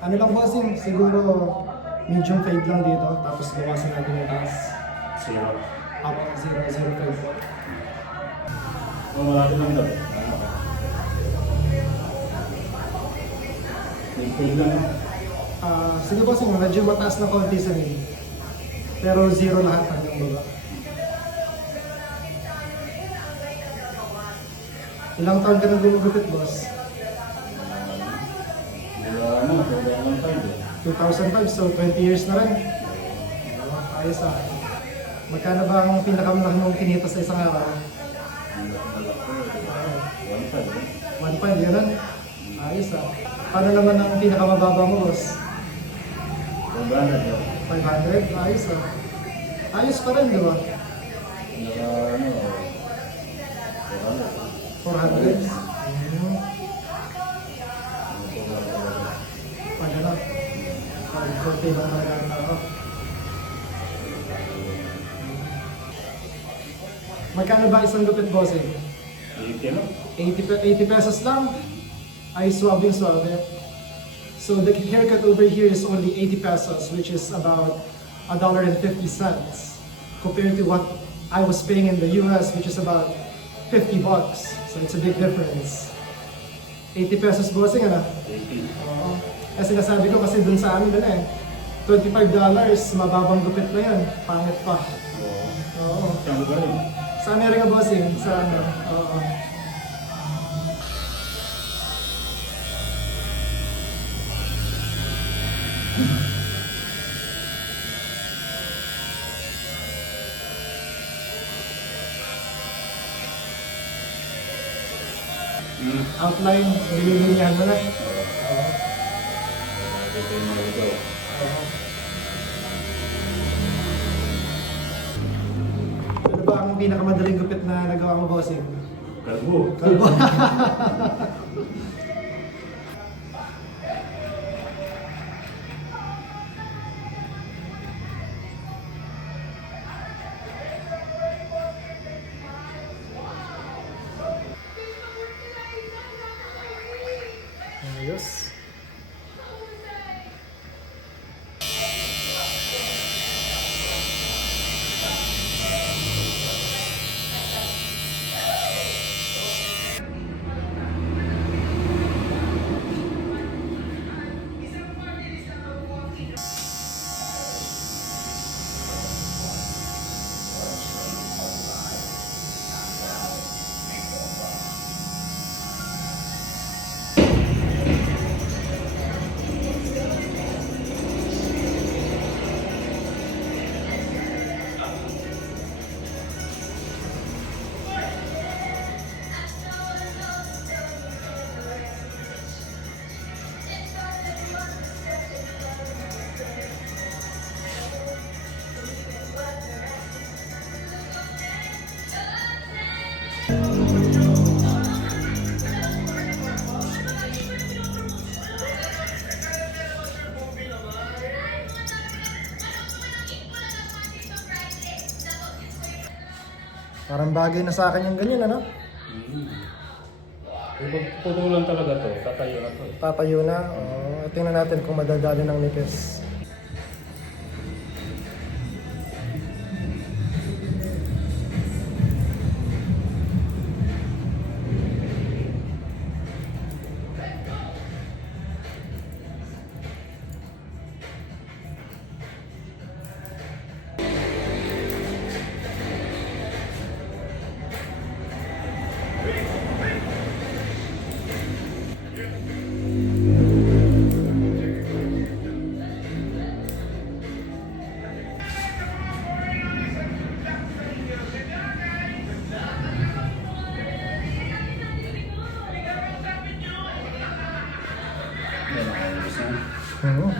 Ano lang bossing, siguro medium fade lang dito, tapos bawasan natin yung taas. Zero. Ako, 0, 0 fade. Malaki lang daw. May fade lang. Sige bossing, medyo mataas na konti sa mid. Pero 0 lahat hanggang baba. Ilang taon ka na gumagupit, boss? Wala na, 2005, so 20 years na rin. Ayos ah. Magkano ba ang pinakamalaki mong kinita sa isang araw? 1.5, yun. Ayos ah. Paano naman ang pinakamababa mo, boss? 500? Ayos ah. Ayos pa rin, di ba? 400? Pag ano? Pag konti lang talaga ang tao. Magkano ba isang gupit, bossing? 80 pesos lang. Ay, suwabing suwabe. So the haircut over here is only 80 pesos, which is about $1.50 compared to what I was paying in the US, which is about $50. So it's a big difference. 80 pesos bossing, ano? 80. Oo. Kasi nasabi ko kasi dun sa amin eh. $25, mababang gupit na yan. Pangit pa. Oo. Saan ba rin? Sa Amerika bossing, sa ano? Oo. Outline, nililinihan mo na. Ito yung mga ito. Ano ba ang pinakamadaling gupit na nagawa mo, bossing? Kalbo. Kalbo. Ayos. Parang bagay na sa akin yung ganyan, ano? Putulan talaga to. Tatayo na to. Tatayo na. Tingnan natin kung madadali ng nipis. Oo.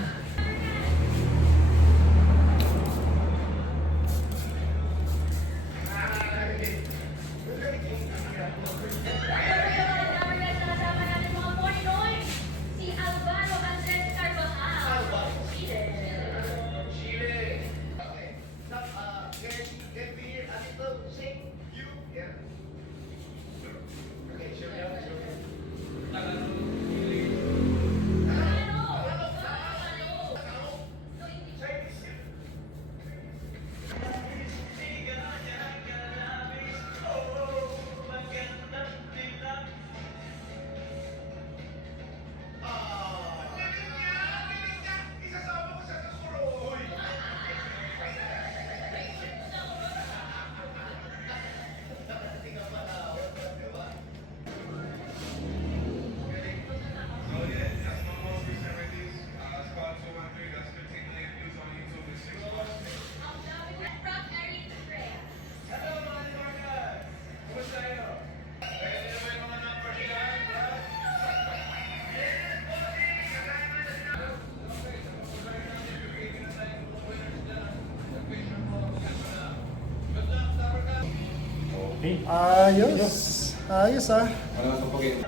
Ayos. Ayos ah. Wala sa pagkain.